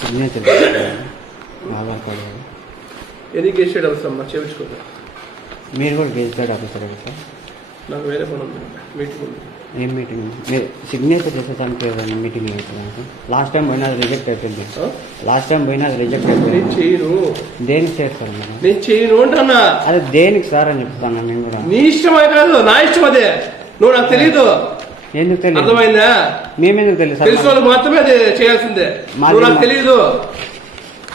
Signature Aadhaar card ఎన్ని గెస్టెడ్ అవసరం చేయించుకోండి. మీరు కూడా గెజిటెడ్ ఆఫీసర్ కదా సార్? నాకు వేరే పని ఉంది, మీటింగ్ ఉంది. ఏం మీటింగ్? మీరు సిగ్నేచర్ చేసేదానికి మీటింగ్ చేస్తాను. లాస్ట్ టైం పోయినా అది రిజెక్ట్ అయిపోయింది. లాస్ట్ టైం పోయినా అది రిజెక్ట్ అయిపోయింది. నేను చేయను. దేనికి చేస్తారు మీరు? నేను చేయను అంటున్నా. అదే దేనికి సార్ అని చెప్తాను నేను కూడా. నీ ఇష్టమే కాదు, నా ఇష్టం అదే. నువ్వు నాకు తెలీదు. ఎందుకు తెలియదు? అర్థమైందా? మేమెందుకు తెలియదు? తెలిసిన వాళ్ళు మాత్రమే అది చేయాల్సిందే. నువ్వు నాకు తెలీదు.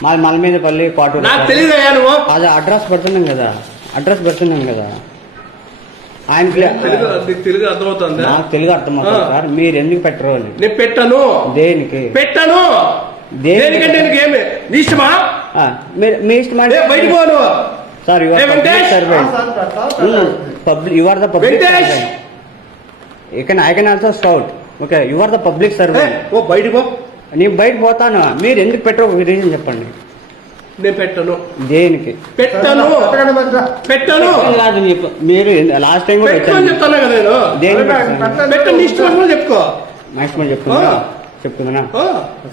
మాది మల్మీదపల్లి కోట. నాకు తెలియదు. నువ్వు అది అడ్రస్ పెడుతున్నాం కదా, అడ్రస్ పెడుతున్నాం కదా. ఆయన తెలుగు అర్థమవుతుంది. నాకు తెలుగు అర్థమవుతుంది సార్. మీరు ఎందుకు పెట్టరు అని. నేను పెట్టను. దేనికి పెట్టను? దేనికంటే నీకేమి నీ ఇష్టమా? మీ ఇష్టమా? బయట పోను sir. You are the public servant. I can also scout. Okay, you are the public servant. ఓ బయట పో. నేను బయట పోతాను. మీరు ఎందుకు పెట్టరు ఒక రీజన్ చెప్పండి. నేను పెట్టను. దేనికి పెట్టను? పెట్టను కాదు. మీరు లాస్ట్ టైం కూడా చెప్తాను కదా నేను. దేనికి పెట్టను? ఇష్టం చెప్పుకో. మా ఇష్టం చెప్పుకుందా? చెప్పుకుందా?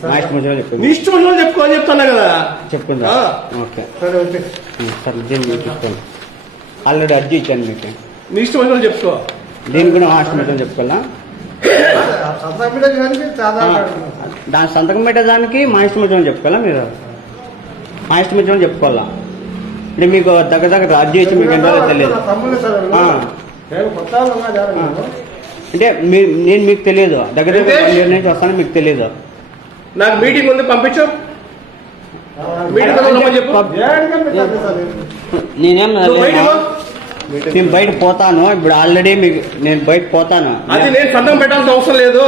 మా ఇష్టం చెప్పుకుందా? నీ ఇష్టం చెప్పుకో అని చెప్తాను కదా. చెప్పుకుందా? Okay sir. దీన్ని చెప్పుకోండి. ఆల్రెడీ అర్జీ ఇచ్చాను మీకు. నీ ఇష్టం చెప్పుకో. దీనికి కూడా మా ఇష్టం చెప్పుకోవాలా? దాని సంతకం పెట్టేదానికి మా ఇష్టం చెప్పుకోవాలా? మీరు మా ఇష్టం చెప్పుకోవాలా? అంటే మీకు దగ్గర అర్జీ ఇచ్చి మీకు ఎంత తెలియదు అంటే నేను మీకు తెలియదు. దగ్గర నుంచి వస్తాను మీకు తెలియదు. నాకు మీటింగ్ ఉంది, పంపించు. నేనేం నేను బయట పోతాను. ఇప్పుడు ఆల్రెడీ మీకు నేను బయట పోతాను. అది నేను సంతకం పెట్టాల్సిన అవసరం లేదు.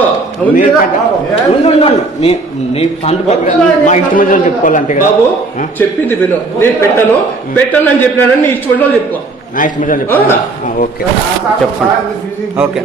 మా ఇష్టం చెప్పుకోవాలంటే బాబు చెప్పింది విను. నేను పెట్టను పెట్టను అని చెప్పినానని నీ ఇష్టం చెప్పుకో. నా ఇష్టం చెప్పుకోవాలి. ఓకే చెప్పండి. ఓకే